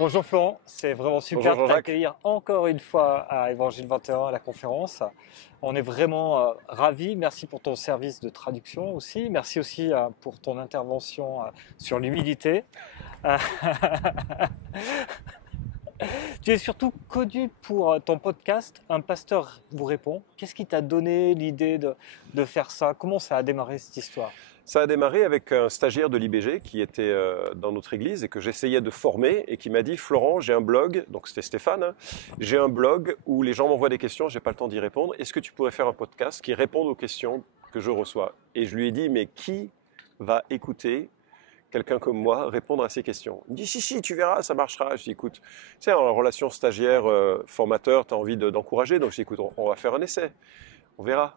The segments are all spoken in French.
Bonjour Florent, c'est vraiment super Bonjour de Jean-Jacques. t'accueillir encore une fois à Évangile 21 à la conférence. On est vraiment ravis. Merci pour ton service de traduction aussi. Merci aussi pour ton intervention sur l'humilité. Euh, Tu es surtout connu pour ton podcast Un pasteur vous répond. Qu'est-ce qui t'a donné l'idée de faire ça? Comment ça a démarré cette histoire? Ça a démarré avec un stagiaire de l'IBG qui était dans notre église et que j'essayais de former et qui m'a dit Florent, j'ai un blog, donc c'était Stéphane, hein, j'ai un blog où les gens m'envoient des questions, j'ai pas le temps d'y répondre. Est-ce que tu pourrais faire un podcast qui réponde aux questions que je reçois? Et je lui ai dit mais qui va écouter quelqu'un comme moi répondre à ces questions? Il me dit si, tu verras, ça marchera. Je dis écoute, tu sais, en relation stagiaire-formateur, tu as envie d'encourager, donc je dis écoute, on va faire un essai, on verra.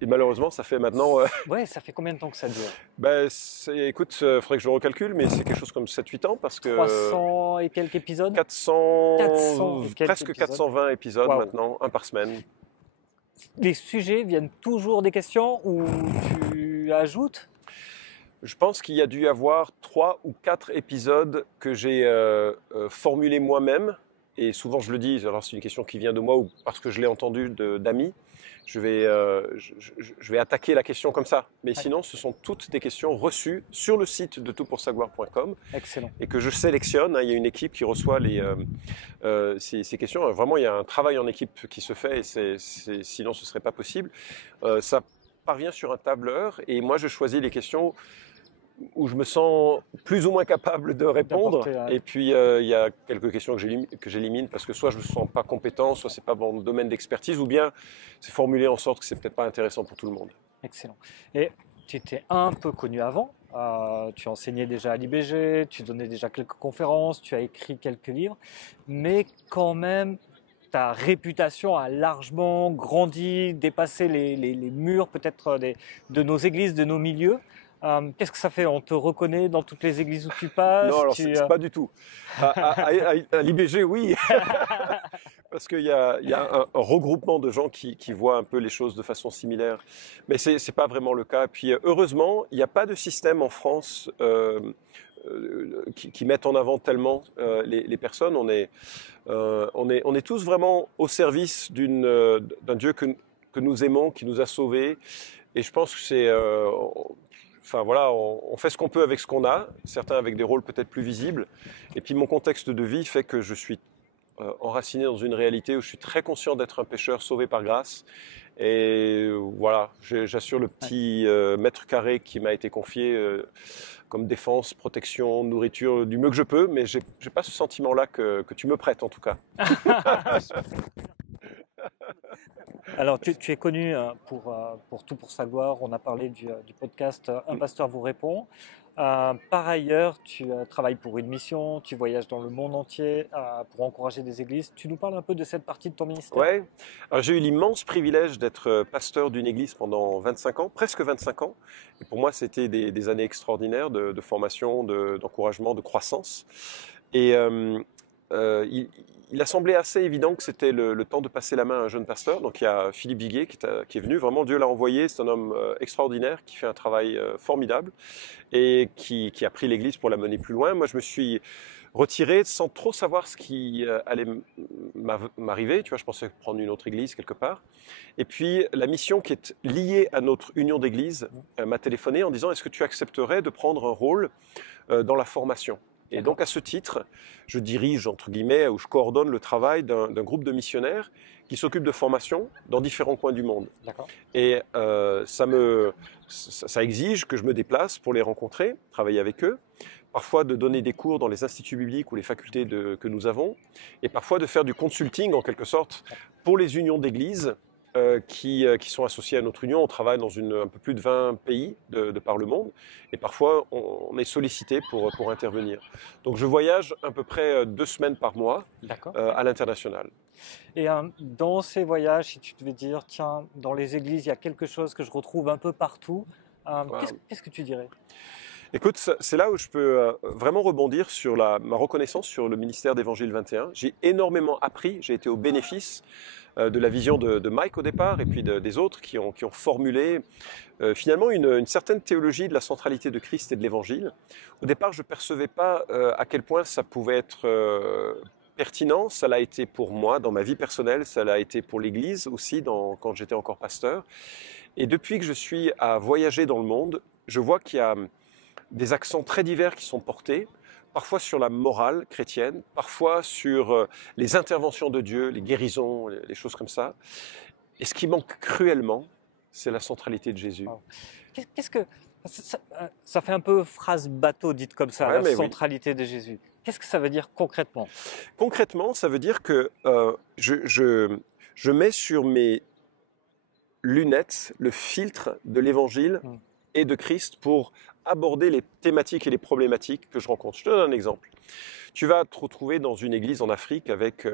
Et malheureusement, ça fait maintenant Ouais, ça fait combien de temps que ça dure? écoute, faudrait que je recalcule, mais c'est quelque chose comme 7-8 ans parce que 300 et quelques épisodes? 400 400, et quelques presque épisodes. 420 épisodes Waouh. maintenant, un par semaine. Les sujets viennent toujours des questions ou tu ajoutes? Je pense qu'il y a dû y avoir 3 ou 4 épisodes que j'ai formulés moi-même. Et souvent je le dis, alors c'est une question qui vient de moi ou parce que je l'ai entendu d'amis. Je vais attaquer la question comme ça. Mais Ouais. sinon, ce sont toutes des questions reçues sur le site de toutpoursavoir.com. Excellent. Et que je sélectionne. Hein, il y a une équipe qui reçoit ces questions. Vraiment, il y a un travail en équipe qui se fait, et sinon ce ne serait pas possible. Ça parvient sur un tableur, et moi je choisis les questions où je me sens plus ou moins capable de répondre. D'apporter, Et puis il y a quelques questions que j'élimine parce que soit je ne me sens pas compétent, soit c'est pas mon domaine d'expertise, ou bien c'est formulé en sorte que c'est peut-être pas intéressant pour tout le monde. Excellent. Et tu étais un peu connu avant. Tu enseignais déjà à l'IBG, tu donnais déjà quelques conférences, tu as écrit quelques livres, mais quand même, ta réputation a largement grandi, dépassé les murs peut-être de nos églises, de nos milieux. Qu'est-ce que ça fait? On te reconnaît dans toutes les églises où tu Non, passes. alors c'est pas du tout. À l'IBG, oui, parce qu'il y a un regroupement de gens qui voient un peu les choses de façon similaire. Mais c'est pas vraiment le cas. Puis heureusement, il n'y a pas de système en France qui mette en avant tellement les personnes. On est tous vraiment au service d'un Dieu que nous aimons, qui nous a sauvés. Et je pense que enfin voilà, on fait ce qu'on peut avec ce qu'on a, certains avec des rôles peut-être plus visibles. Et puis mon contexte de vie fait que je suis enraciné dans une réalité où je suis très conscient d'être un pécheur sauvé par grâce. Et voilà, j'assure le petit mètre carré qui m'a été confié comme défense, protection, nourriture, du mieux que je peux, mais j'ai pas ce sentiment-là que tu me prêtes en tout cas. Alors, tu es connu pour Tout pour sa gloire. On a parlé du podcast Un pasteur vous répond. Par ailleurs, tu travailles pour une mission, tu voyages dans le monde entier pour encourager des églises. Tu nous parles un peu de cette partie de ton ministère? Ouais. Alors j'ai eu l'immense privilège d'être pasteur d'une église pendant 25 ans, presque 25 ans. Et pour moi, c'était des années extraordinaires de formation, d'encouragement, de croissance. Et euh, il, il a semblé assez évident que c'était le temps de passer la main à un jeune pasteur. Donc il y a Philippe Viguier qui est venu. Vraiment, Dieu l'a envoyé. C'est un homme extraordinaire qui fait un travail formidable et qui a pris l'église pour la mener plus loin. Moi, je me suis retiré sans trop savoir ce qui allait m'arriver. Tu vois, je pensais prendre une autre église quelque part. Et puis, la mission qui est liée à notre union d'église m'a téléphoné en disant: est-ce que tu accepterais de prendre un rôle dans la formation? Et donc, à ce titre, je dirige, entre guillemets, ou je coordonne le travail d'un groupe de missionnaires qui s'occupe de formation dans différents coins du monde. D'accord. Et ça exige que je me déplace pour les rencontrer, travailler avec eux, parfois de donner des cours dans les instituts bibliques ou les facultés que nous avons, et parfois de faire du consulting, en quelque sorte, pour les unions d'églises qui sont associées à notre union. On travaille dans un peu plus de 20 pays de par le monde, et parfois on est sollicité pour intervenir. Donc je voyage à peu près 2 semaines par mois D'accord. à l'international. Et dans ces voyages, si tu devais dire, tiens, dans les églises, il y a quelque chose que je retrouve un peu partout, Wow. qu'est-ce que tu dirais? Écoute, c'est là où je peux vraiment rebondir sur ma reconnaissance sur le ministère d'Évangile 21. J'ai énormément appris, j'ai été au bénéfice de la vision de Mike au départ et puis des autres qui ont formulé finalement une certaine théologie de la centralité de Christ et de l'Évangile. Au départ, je ne percevais pas à quel point ça pouvait être pertinent. Ça l'a été pour moi dans ma vie personnelle, ça l'a été pour l'Église aussi quand j'étais encore pasteur. Et depuis que je suis à voyager dans le monde, je vois qu'il y a des accents très divers qui sont portés, parfois sur la morale chrétienne, parfois sur les interventions de Dieu, les guérisons, les choses comme ça. Et ce qui manque cruellement, c'est la centralité de Jésus. Wow. Qu'est-ce que ça fait un peu phrase bateau dite comme ça, Ouais, la centralité de Jésus. Qu'est-ce que ça veut dire concrètement? Concrètement, ça veut dire que je mets sur mes lunettes le filtre de l'Évangile et de Christ pour aborder les thématiques et les problématiques que je rencontre. Je te donne un exemple. Tu vas te retrouver dans une église en Afrique avec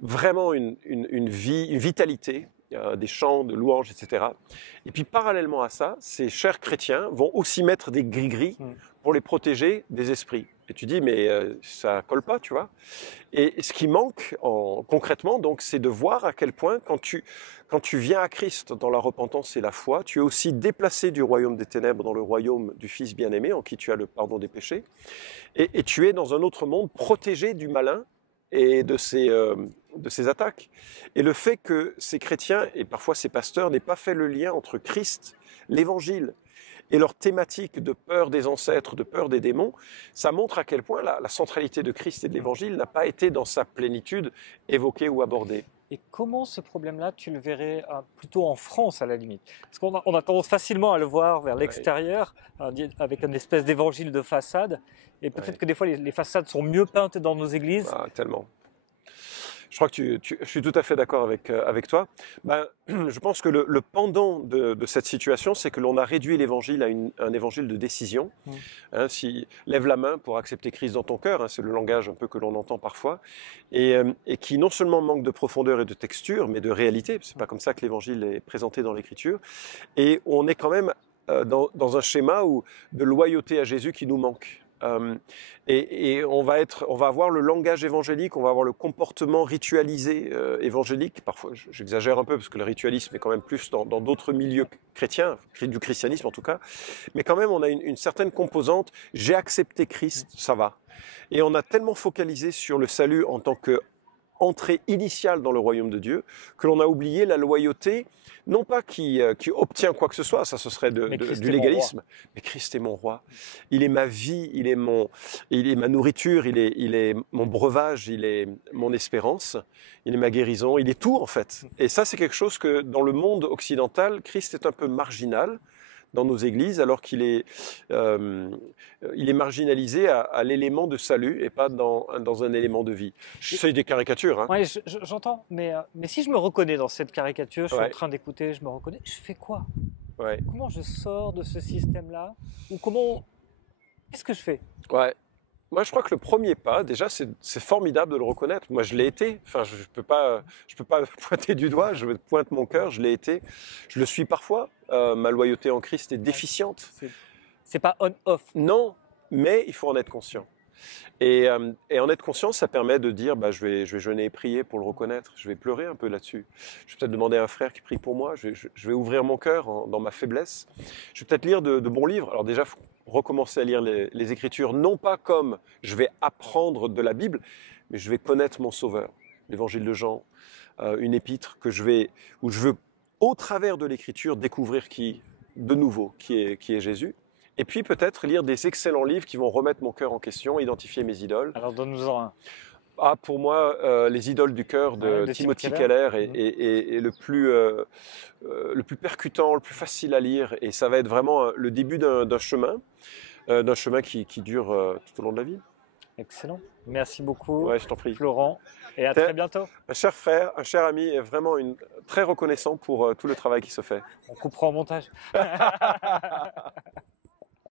vraiment une vitalité, des chants, de louanges, etc. Et puis parallèlement à ça, ces chers chrétiens vont aussi mettre des gris-gris pour les protéger des esprits. Et tu dis, mais ça colle pas, tu vois. Et ce qui manque concrètement, donc, c'est de voir à quel point, quand tu viens à Christ dans la repentance et la foi, tu es aussi déplacé du royaume des ténèbres dans le royaume du Fils bien-aimé, en qui tu as le pardon des péchés. Et tu es dans un autre monde protégé du malin et de ses attaques. Et le fait que ces chrétiens, et parfois ces pasteurs, n'aient pas fait le lien entre Christ, l'Évangile, et leur thématique de peur des ancêtres, de peur des démons, ça montre à quel point la centralité de Christ et de l'Évangile n'a pas été dans sa plénitude évoquée ou abordée. Et comment ce problème-là, tu le verrais plutôt en France à la limite? Parce qu'on a tendance facilement à le voir vers l'extérieur, avec une espèce d'évangile de façade. Et peut-être que des fois, les façades sont mieux peintes dans nos églises. Ah, tellement. Je crois que je suis tout à fait d'accord avec toi. Je pense que le pendant de cette situation, c'est que l'on a réduit l'évangile à un évangile de décision. Lève la main pour accepter Christ dans ton cœur, c'est le langage un peu que l'on entend parfois, et qui non seulement manque de profondeur et de texture, mais de réalité. C'est pas comme ça que l'évangile est présenté dans l'Écriture. Et on est quand même dans un schéma de loyauté à Jésus qui nous manque. Et on va avoir le langage évangélique, on va avoir le comportement ritualisé évangélique. Parfois, j'exagère un peu parce que le ritualisme est quand même plus dans d'autres milieux chrétiens, du christianisme en tout cas. Mais quand même, on a une certaine composante. J'ai accepté Christ, ça va. Et on a tellement focalisé sur le salut en tant qu'entrée initiale dans le royaume de Dieu que l'on a oublié la loyauté. Non pas qui obtient quoi que ce soit, ça ce serait du légalisme, mais Christ est mon roi. Il est ma vie, il est ma nourriture, il est mon breuvage, il est mon espérance, il est ma guérison, il est tout en fait. Et ça c'est quelque chose que dans le monde occidental, Christ est un peu marginal dans nos églises, alors qu'il est marginalisé à l'élément de salut et pas dans un élément de vie. C'est des caricatures. Hein. Oui, j'entends, mais si je me reconnais dans cette caricature, je suis en train d'écouter, je me reconnais, je fais quoi? Comment je sors de ce système-là? Ou qu'est-ce que je fais? Moi, je crois que le premier pas, déjà, c'est formidable de le reconnaître. Moi, je l'ai été. Enfin, je peux pas pointer du doigt. Je pointe mon cœur. Je l'ai été. Je le suis parfois. Ma loyauté en Christ est déficiente. C'est pas on/off. Non, mais il faut en être conscient. Et en être conscient, ça permet de dire, je vais jeûner et prier pour le reconnaître. Je vais pleurer un peu là-dessus. Je vais peut-être demander à un frère qui prie pour moi. Je vais ouvrir mon cœur dans ma faiblesse. Je vais peut-être lire de bons livres. Alors déjà, recommencer à lire les Écritures, non pas comme je vais apprendre de la Bible, mais je vais connaître mon Sauveur. L'Évangile de Jean, une épître où je veux, au travers de l'Écriture, découvrir de nouveau, qui est Jésus. Et puis peut-être lire des excellents livres qui vont remettre mon cœur en question, identifier mes idoles. Alors donne-nous-en un. Pour moi, les idoles du cœur de Timothy Keller est le plus percutant, le plus facile à lire. Et ça va être vraiment le début d'un chemin qui dure tout au long de la vie. Excellent. Merci beaucoup, je t'en prie. Florent. Et à très bientôt. Un cher frère, un cher ami, et vraiment très reconnaissant pour tout le travail qui se fait. On coupera en montage.